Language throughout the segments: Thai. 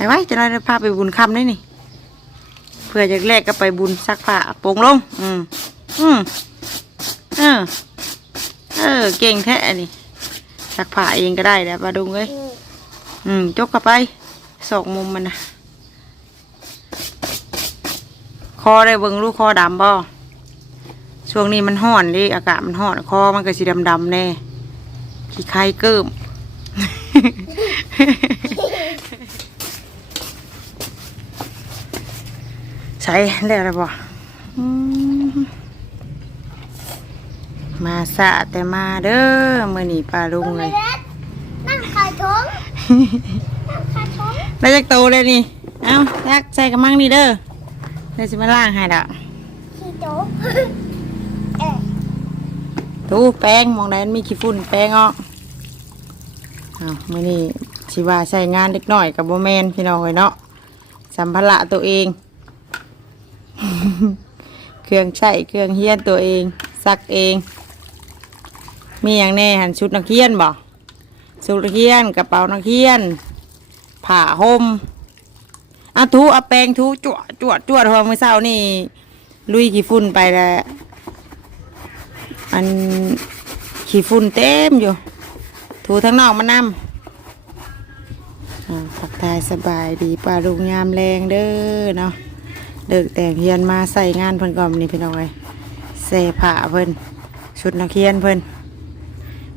ไปไว้จะได้พาไปบุญคำได้นี่ เพื่อจะแรกก็ไปบุญซักผ้าโปรงลง อืม อืม เออ เออ เก่งแท้นี่ซักผ้าเองก็ได้แล้วปลาดุงเอ้ย อืม จกเข้าไป สองมุมมันนะคอได้เบิ่งลูกคอดำบ่ช่วงนี้มันห่อนดิอากาศมันห่อนคอมันก็สีดำๆแน่ขี้ไข่เกิม ใส่แล้วอะไรบ่อืมมาสะแต่มาเด้อมื่อนี้ปลาลุงเลยนั่งขายทงนั่งขายทงได้จากโตเลยนี่ เอาตักใส่กระมังนี่เด้อเดี๋ยวจะมาล่างให้ดอกขี่โต๊ะเอ๊ะดูแป้งมองไหนมันมีขี้ฝุ่นแป้งออกเอามื่อนี้ชิว่าใช้งานเล็กน้อยกับโบแมนพี่น้องเลยเนาะสัมภาระตัวเอง เครื่องใช้เครื่องเฮียนตัวเอง ซักเอง มีอย่างแน่หันชุดนักเรียนบ่ชุดนักเรียนกระเป๋านักเรียนผ้าห่มอาทูอาแปงทูจวดจวดจวดพราะว่ามื่อเช้านี่ ลุยขี้ฝุ่นไปแล้วอันขี้ฝุ่นเต็มอยู่ ถูทั้งนอกมานำอ่าผักทายสบายดีปลาลุงยามแรงเด้อเนาะ เดิกแต่งเฮียนมาใส่งานเพิ่นก่อนนี่พี่น้องเอ้ยเสผ้าเพิ่นชุดนักเรียนเพิ่น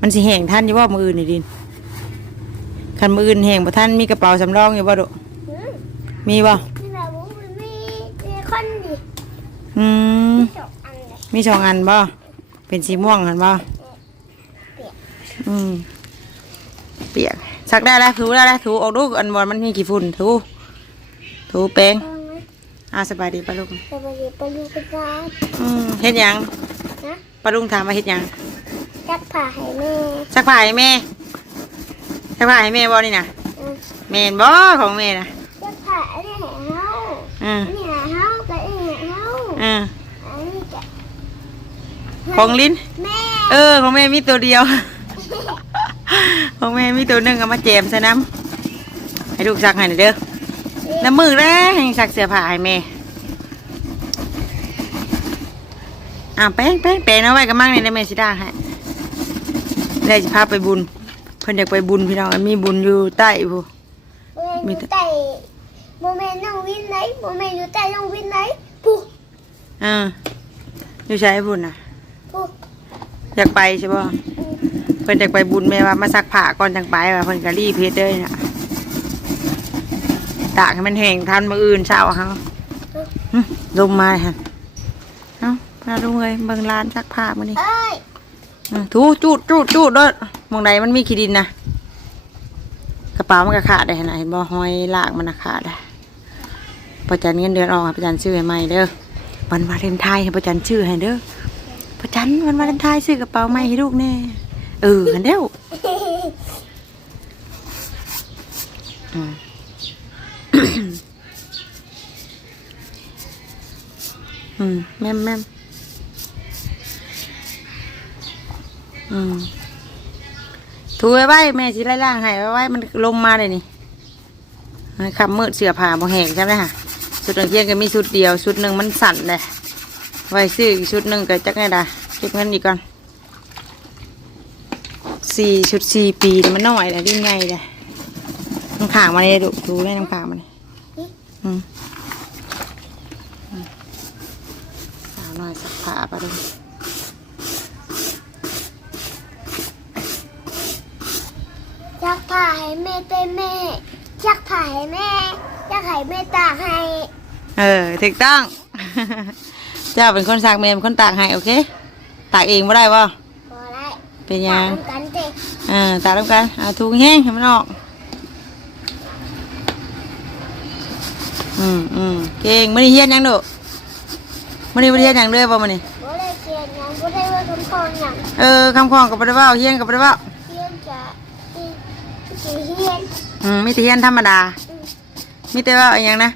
มันสิแห้งท่านอยู่ว่ามืออื่นนี่ดินคันมืออื่นแห้งบ่ท่านมีกระเป๋าสำรองอยู่บ่ดุอืมมีบ่นี่แหละบุ้มันมีมีคนดิอืมจบอันเลยมีสองอันบ่เป็นสีม่วงหันบ่เปียกอืมเปียกซักได้แล้วถูได้แล้วถูออกดูอันบอลมันมีกี่ฝุ่นถูถูแป้งเอาไหมอ่าสบายดีปะลุงจะไปดูไปดูกันนะอืมเฮ็ดหยังนะปะลุงถามว่าเฮ็ดหยังจักผ่าให้แม่ซักผ้าให้แม่ซักผ้าให้แม่บ่นี่นะอืมแม่นบ่ของแม่นะจักผ่าอันนี้ให้เฮาอืมอันนี้ให้เฮากับอันนี้ให้เฮาอืมอันนี้จะของลิ้นแม่เออของแม่มีตัวเดียว ของแม่มีตัวหนึงเอามาแจมใส่น้ำให้ลูกซักให้หน่อยเด้อ น้ำมือแรกให้ซักเสื้อผ้าให้แม่อ่าแป้งแป้งแป้งเอาไว้กับมั่งนี่ในแม่สิได้ให้ได้จะพาไปบุญ เพิ่นอยากไปบุญพี่น้องมีบุญอยู่ใต้ผู้โมเมนต์อยู่ใต้โมเมนต์น้องวินไหนโมเมนต์อยู่ใต้น้องวินไหนปุ๊อ่าอยู่ใช้บุญน่ะปุ๊อยากไปใช่ป่ะอืมเพิ่นอยากไปบุญแม่ว่ามาซักผ้าก่อนจังไปว่าเพิ่นก็รีบเฮ็ดเด้อน่ะ ตากให้มันแห้งทันมื้ออื่นเช้าเฮาหึลงมาฮะเอ้าพาลุงเอ้ยเบิ่งร้านซักผ้ามื้อนี้เอ้ยอืมถูจูดจูดจูดเด้อหมองใดมันมีขี้ดินนะกระเป๋ามันก็ขาดได้ขนาดเห็นบ่ห้อยลากมันน่ะขาดได้ประจันเงินเดือนออกให้ประจันชื่อให้ใหม่เด้อวันวาเลนไทน์ให้ประจันชื่อให้เด้อประจันวันวาเลนไทน์ซื้อกระเป๋าใหม่ให้ลูกแน่เออหันเด้วอื อืม แม่มแม่มอืมถูไว้ไว้แม่สิไล่ล่างให้ไว้ไว้มันลมมาเลยนี่ให้คำมืดเสือผ่าบ่แหงใช่ไหมฮะชุดหนึ่งเที่ยงก็มีชุดเดียวชุดหนึ่งมันสั่นเลยไว้ซื้ออีกชุดหนึ่งก็จักไงดาเก็บเงินอีกก่อนสี่ชุดสี่ปีมันน้อยเลยดิ้นไงเลยน้ำขางมาเลยดูดูได้น้ำขางมาเลยอืมอืมสาวน้อยสักผ้าปะดูจักผ่าให้แม่เป็นแม่จักผ่าให้แม่จักให้แม่ตากให้ เออถูกต้อง เจ้าเป็นคนสักเมย์เป็นคนตากให้โอเค ตากเองไม่ได้ป่ะพอได้เป็นยังตากกันเตะเออตากแล้วกันเอาทุกแห้งให้มันออก อืมอืมเก่งมันนี่เฮียนยังดุ มันนี่มันเฮียนยังด้วยป่ะมันนี่บ่ได้เขียนหยังบ่ได้ว่าคำพองหยังเออคำคล้องกับปะเบ้าเฮียนกับปะเบ้าเขียนจะอีสิเฮียนอืมมีแต่เฮียนธรรมดา มีแต่ว่าอหย่างนะ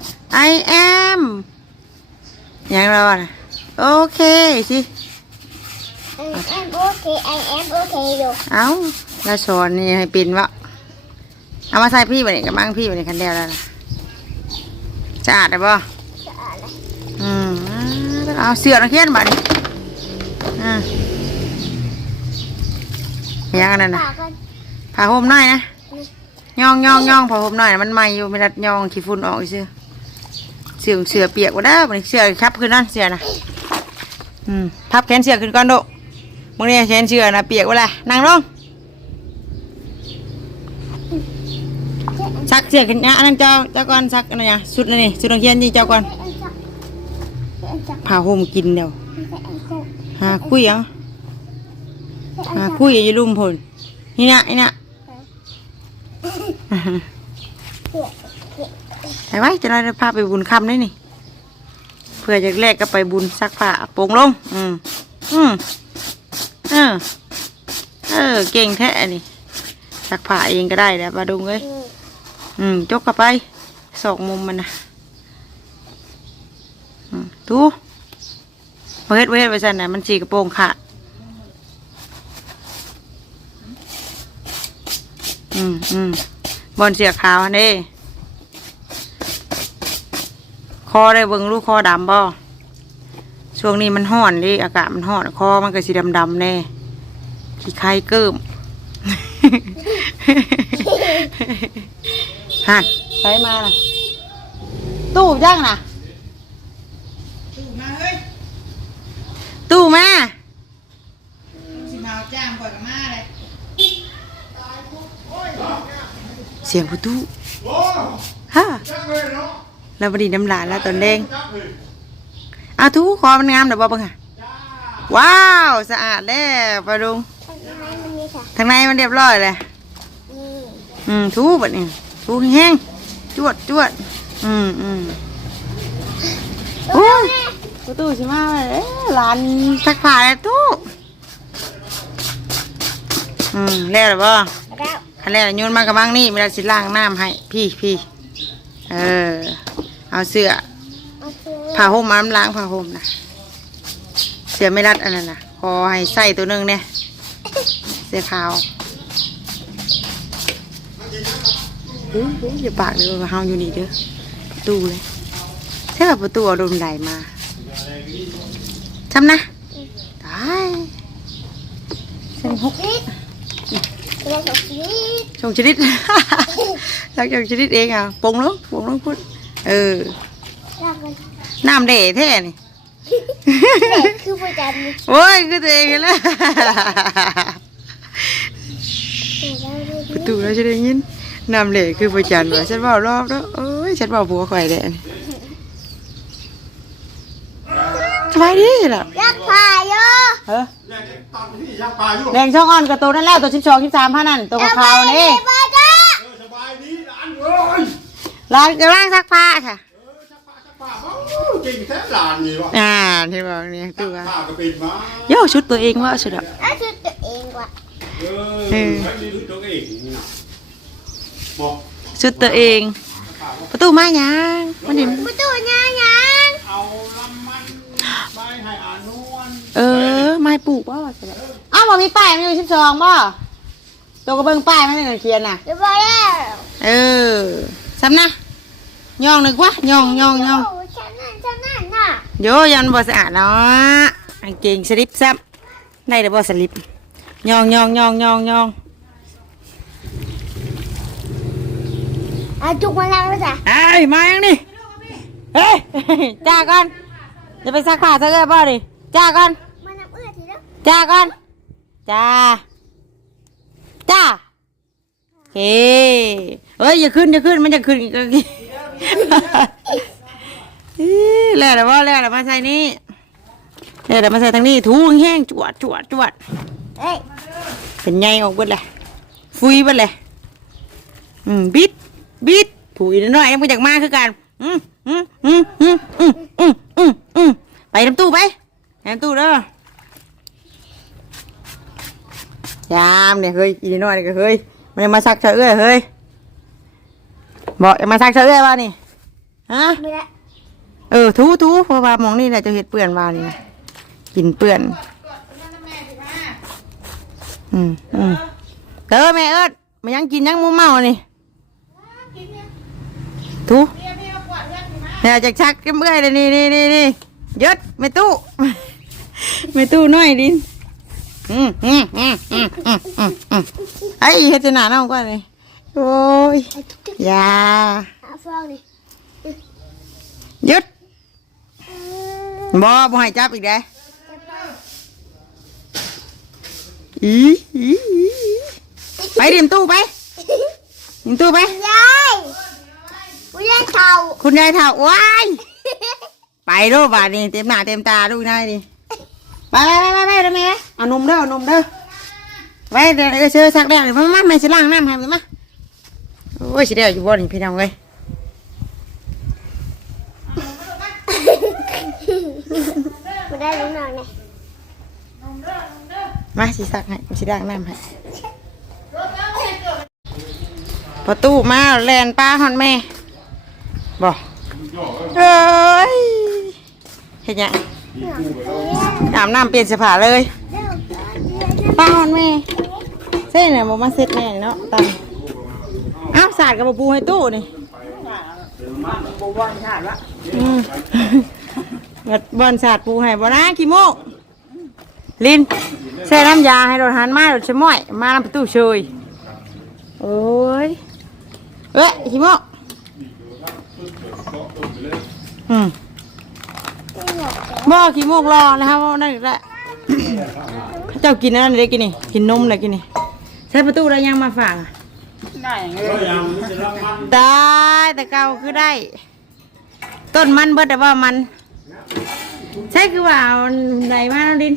I am อย่างเราอะนะโอเคสิ I am okay I am okay อยู่เอาแล้วสอนนี่ให้เป็นวะเอามาใส่พี่ไปนี่กับมั่งพี่ไปนี่คันเดียวแล้วนะสะอาดได้บ่สะอาดเลยอืม เอาเสือนักเขียนบัดนี้อ่ามีหยังอันนั้นน่ะปากกันผ้าห่มหน่อยนะย่องย่องย่องผ้าห่มหน่อยนะมันไหม่อยู่ไม่ได้ย่องขี้ฝุ่นออกซื่อเสือเสือเปียกว่าได้บัดนี้เสือทับขึ้นนั่นเสือนะอืมทับแขนเสือขึ้นก่อนโดมึงเนี่ยแขนเสือนะเปียกว่าไรนั่งลงซักเสือขึ้นนะอันนั้นเจ้าเจ้าก่อนซักอันนั้นนะชุดนั่นนี่ชุดนักเขียนนี่เจ้าก่อน เอ็นจักเอ็นจัก ผ้าห่มกินเดียวเอ็นจักหาคุยเอาหาคุยอย่าลุ่มพลนี่นะนี่นะไปไว้จะได้พาไปบุญคำได้นี่ เพื่อจะแลกก็ไปบุญซักผ้าโปรงลง อืมอืมเออ เออ เก่งแท้นี่ซักผ้าเองก็ได้แล้วปลาดุงเอ้ยอืมจกเข้าไปสองมุมมันนะ อืมทูเวทเวทไปสั่นนะมันสีกระโปรงขาดอืมอืมบอลเสียขาวอันนี้คอได้เบิ่งลูกคอดำบ่ช่วงนี้มันห้อนดิอากาศมันห้อนคอมันก็สีดำดำแน่ขี้ไข่เกิมฮะใช้มาน่ะ ตู้ย่างน่ะ ตู้มาเฮ้ย ตู้มาสิมาเอาจ้างก่อนกับมาเลยเสียงประตูโอ้ฮะจักเลยเนาะแล้วบดีน้ำลายแล้วตอนแดงจักเลยอาทูคอมันงามเดี๋ยวบอกเบิ่งค่ะว้าวสะอาดแล้วปลาดุงทำไมมันมีค่ะทางในมันเรียบร้อยเลยนี่อืมทูแบบนี้ทูแห้งๆจวดจวดอืมอืมโอ้ย ประตูใช่ไหมเอ้ยร้านซักผ้าเลยตู้อืมแล้วหรือเปล่าแล้วขั้นแรกโยนมากระบังนี่มีเราสิล้างน้ำให้ พี่พี่เออ เอาเสื้อเอาซื้อผ้าห่มมาน้ำล้างผ้าห่มนะเสื้อไม่รัดอันนั้นนะพอให้ใส่ตัวหนึงเนี่ยเสื้อขาวเฮ้ยเฮ้ยอย่าปากเลยว่าเฮาอยู่นี่เด้อประตูเลยใช่แบบประตูเอาโดนไหลมา ทำนะตายเส้นหกนิดเรียนสองนิดชงชนิดรักชงชนิดเองอะปงลงปงลงพุดเออลากกันน้ำเด่แท้นี่เด็กคือประจันนี่โอ้ยคือตัวเองแล้วประตูเราจะได้ยินน้ำเหล่คือประจันว่าฉันเบารอบแล้วเอ้ยฉันเบาผัวข่อยแดน สบายดีล่ะยักษ์ผ่าโยเฮ้อแม่งตังที่ยักปลาอยู่แดงช่องอ่อนกับตัวนั่นแล้วตัวชิบสองชิบสามพันนั่นตัวขาวๆนี่ป้าจ้าเออสบายดีหลานเอ้ยร้านกำลังซักผ้าค่ะเออชักปลาชักปลาเอ้าจริงแท้หลานนี่วะอ่าที่บอกนี่ชัตักวปลาก็เป็นมาโย่ชุดตัวเองว่าสุดอะเอาชุดตัวเองว่ะเออเออไม่มีรู้ตัวเองบอกชุดตัวเอง ประตูมายังมันเห็นประตูยังยังเอาลำมันไปให้อานวล เออไม้ปลูกบ่ใช่ไหมอ้าวบอกมีป้ายมันอยู่สิบสองบ่ตัวกระเบื้องป้ายมันไม่ได้เขียนน่ะเรียบร้อยแล้วเออซ้ำนะย่องหนึ่งวะย่องย่องย่องโอ้ฉันนั่นฉันนั่นน่ะโยยันบ่สะอาดเนาะกางเกงสลิปซ้ำได้แต่บ่สลิปย่องย่องย่องย่องย่องเอาจุกมาแล้วจ้ะไอ้ยมายังนี่เฮ้ยจ้าก่อนจะไปซักผ้าซักเอ้ยบ่ดิจ้าก่อน จ้าก่อน จ้า จ้าโอเคเฮ้ย อย่าขึ้น อย่าขึ้น มันจะขึ้นอีกแล้วแล้วแต่ว่าแล้วแต่มาใส่นี่แล้วแต่มาใส่ทางนี้ทุ่งแห้งจวดจวดจวดเป็นไงออกเบิดเลยฟุยเบิดเลยอืมบิดบิดถูอีกน้อยยังไม่จากมาคือกันอืมอืมอืมอืมอืมอืมอืมไปน้ำตู้ไปน้ำตู้เด้อ ยามเนี่ยเฮ้ยอีกนิดหน่อยนี่ก็เฮ้ยมันจะมาซักเฉยเอ้ยเฮ้ยบอกจะมาซักเฉยเอ้ยว่านี่ฮะไม่ได้เออทูทูเพราะว่ามองนี่แหละจะเห็ดเปื่อนวานี่นะกินเปื่อน อืมอืมเด้อแม่เอิดมายังกินยังหมูเมานี่ทูเมียพี่เอาขวดเพื่อนสิมาอย่าจากชักกันเมื่อยเลยนี่นี่นี่นี่ยศไม่ตู้ไม่ตู้น้อยดิน อืมอืมอืมอืมอืมอืมอืมไอ้เฮ็ดจะหนาน้องกว่าเลยโอ้ยไอ้ทุกทีอย่าอาฟองนี่หยุดบ่บ่ให้จับอีกเด้ออีอีอีไปดิมตู้ไปดิมตู้ไปยายผู้ยายเท่าคุณยายเถ่าว้ายไปลูกบาดนี่เต็มหน้าเต็มตาลูกนายดิ ไปไปไปไปไปไมเอานมเด้อเอานมเด้อไว้เดี๋ยวเชื่อสักแดดเลยมามาแม่สิล้างน้ำให้มันมาโอ้ยสิเดียวอยู่บ่อนี่พี่น้องเอ้ยผู้ได้รู้หน่อยเนี่ยมาสิสักให้สิล้างน้ำให้ประตูมาแลนป้าฮอนแม่บอกเอ้ยเห็นยัง อาบน้ำเปลี่ยนเสื้อผ้าเลยป้าฮอนแม่เส้นเนี่ยมาเซ็ตแม่เนาะตังอ้าวสาดกับปูให้ตู้นี่อืมเงิดบอลสาดปูให้บ่นะขี้โมกลินใส่น้ำยาให้รถหันมาเราจะม้อย มาน้ำประตูเชยโอ้ยเอ้ยขี้โมกอืม บ่ขี้โมกรอนะครับว่านั่นแหละเจ้ากินอันนั่นเลยกินนี่กินนมเลยกินนี่ใช้ประตูได้ยังมาฝากอะก็ยังจะรับมันได้แต่เก่าคือได้ ต้นมันเบิดแต่ว่ามัน ใช่คือว่าเอาไหนมาน้องดิน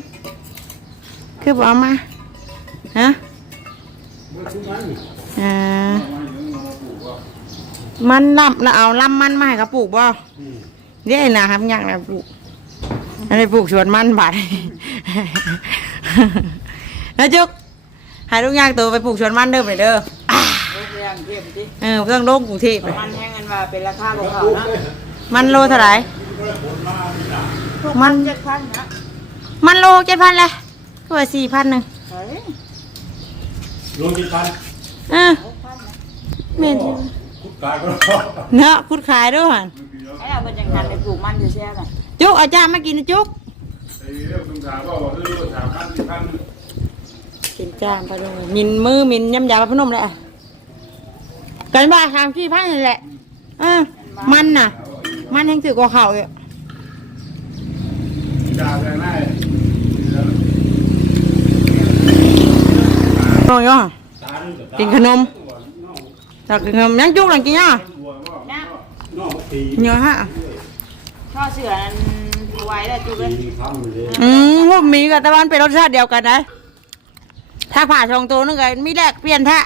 คือบอกเอามาฮะอ่ามันลำแล้วเอาลำมันมาให้เขาปลูกบ่เดี๋ยวไอ้นะครับอยากนะปลูก อันนี้ปลูกสวนมันบาดแล้วจุกให้ลูกยางตัวไปปลูกสวนมันเด้อไปเด้ออ่าเรื่องเทียมที่เออเครื่องโลกกรุงเทพเลยมันแห้งกันว่าเป็นราคาของเขาเนาะมันโลเท่าไหร่มันเจ็ดพันนะมันโลเจ็ดพันเลยก็ว่าสี่พันหนึ่งเฮ้ยลงกี่พันเออเมนคุดกายก็รอดเนาะคุดขายด้วยหันไอ้เอาไปจังหันไปปลูกมันอยู่แช่น่ะ จุกเอาจ้ามากินนะจุกไอ้เรื่องคำถามว่าเออถามพันพันกินจ้ามไปด้วยมินมือมินยำยาพระพนมแหละกันบ้าทางที่พันนี่แหละเออมันน่ะ มันยังถือกว่าเขาเลยด่าแรงได้โอ้ยอะตาดูแต่ตากินขนมจากกินขนมยังจุกหลังกินอะบัวว่านอกตีเยอะฮะช่อเสือนั้น ไว้แล้วจุ๊บเลยตีคำเลยอืมพวกหมีกับตะวันเป็นรสชาติเดียวกันนะถ้าผ่าชองตัวนึงก็มีแรกเปลี่ยนแท้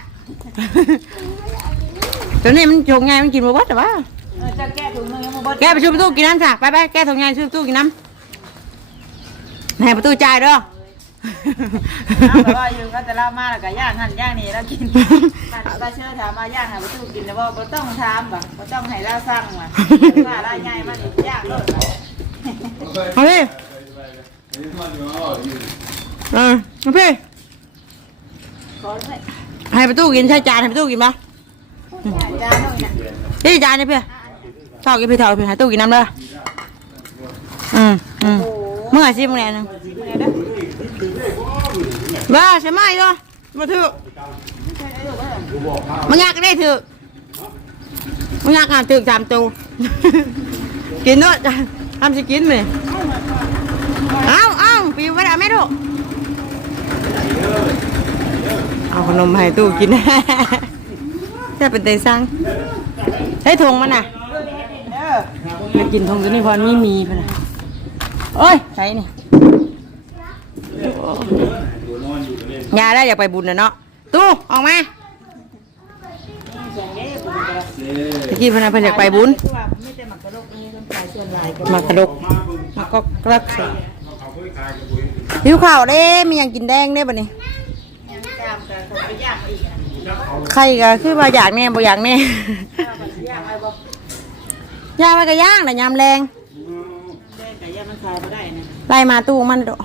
ตัวนี้มันชงไงมันกินบ่เบิดแต่ว่า เออจะแก้ถุงมือยังมาเบิดแกไปชูประตูกินน้ำจ้ะไปไปแกถงไงชูประตูกินน้ำแห่ประตูจ่ายเด้อเอาแบบว่าอยู่ก็จะเล่ามาแล้วก็ย่างหั่นย่างนี่แล้วกินบ้านป้าเชื่อถามมาย่างหาประตูกินแล้วว่าบ่ต้องถามบ่บ่ต้องให้ล่าสั่งว่ะว่าล่าใหญ่มานี่ย่างโลดว่ะ เอาพี่เออเอาพี่ขอด้วยให้ประตูกินใช่จานให้ประตูกินปะจานหน่อยน่ะนี่จานนี่พี่ชอบกินพี่เถาพี่ให้ตู้กินน้ำเด้ออืมอืมโอ้เมื่อชิมแน่นึงไงเด้อบ้าใช่ไหมก็มาถือมันยากได้ถือมันยากอะถือสามตัวกินด้วย ทำสิกินไหมเอาเอาปีไปได้ไหมลูกเอาขนมให้ตู้กินจะเป็นเตยซังใช้ถุงมันน่ะมากินถุงตัวนี้พอมีมีพะนะโอ้ยใช่นี่ยาได้อยากไปบุญนะเนาะตู้ออกมาตะกี้พนันเพนอยากไปบุญ คือว่าไม่ได้หมักกระดกนี่ต้องใช้ส่วนหลายก็มากระดกมาก็กรักใส่เขาเคยขายกับปุ๋ยหิวข้าวเด้มีอย่างกินแดงเด้บ่นี่ยังตามกันผมไปย่างมาอีกนะใครก็คือว่าอยากแน่บ่อยากแน่ ย่างมันย่างอะไรบอกย่างไว้ก็ย่างแต่ยามแรงเล่นแต่ย่างมันขายไม่ได้นะไล่มาตู้มันโดด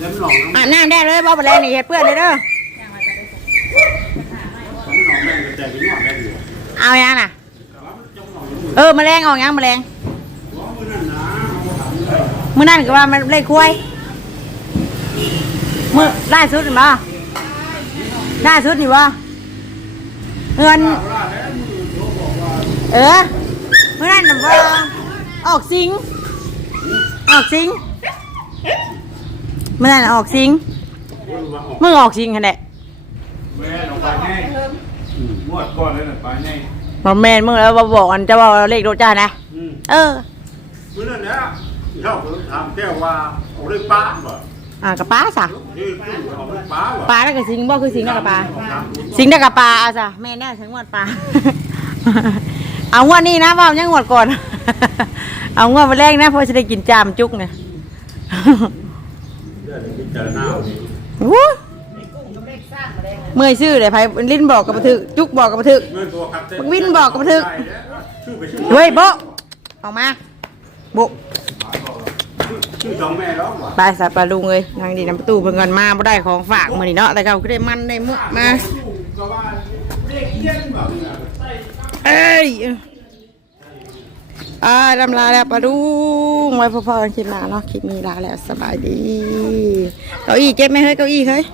แล้วมันหลอกน้ำอะน้ำได้เลยบ่บ่แรงนี่เฮ็ดเพื่อนเลยเด้อ ย่างมาจะได้สักมันหลอกแม่งแต่กินหลอกแม่งอยู่เอายังน่ะ เออแมลงออกยังแมลงมื้อนั่นก็ว่ามันเลขควายมื้อล่าสุดนี่บ่ล่าสุดนี่บ่เงินเออเมื้อนั่นน่ะบ่ออกสิง ออกสิงเมื้อนั่นออกสิงเมึงอออกสิงหั่นแหละแม่ลงไปแน่อืมงวดก่อนเลยน่ะไปแน่ บ่แม่นมึงแล้วบ่บอกอันจะบอกเลขรถจ้านะ อืมเออ มื้อนั้นเนี่ยชอบถามแก้วว่าเอาได้ป้าบ่อ่ากับป้าซะนี่คือเอาได้ป้าบ่ปลาแล้วก็สิงบ่คือสิงแล้วกับปลาสิงได้กับปลาเอาซะแม่แน่ถึงงวดปลา เอางวดนี้นะว่ายังงวดก่อน เอางวดมาแรกนะเพราะจะได้กินจามจุกเนี่ยเดี๋ยวพิจารณาเอาดิวู้ เมื่อยชื่อเลยไผลิ้นบอกกับบันทึกจุกบอกกับบันทึกเงินตัวครับเต้บักวินบอกกับบันทึก ชื่อไปชื่อเฮ้ยโบะออกมาโบะชื่อสองแม่ร้องว่ะไปสับปลาลุงเลยนางดีน้ำประตูเพิ่งเงินมาบ่ได้ของฝากมานี่เนาะแต่เขาก็ได้มันได้เมื่อมาก็ว่าเรียกเยี่ยนแบบนี้ เอ้ยอ่าลำลาแล้วปลาดุงไว้พอๆกันคลิปหน้าเนาะคลิปนี้ลาแล้วสบายดี เก้าอี้เก็บไหมเฮ้ยเก้าอี้เฮ้ย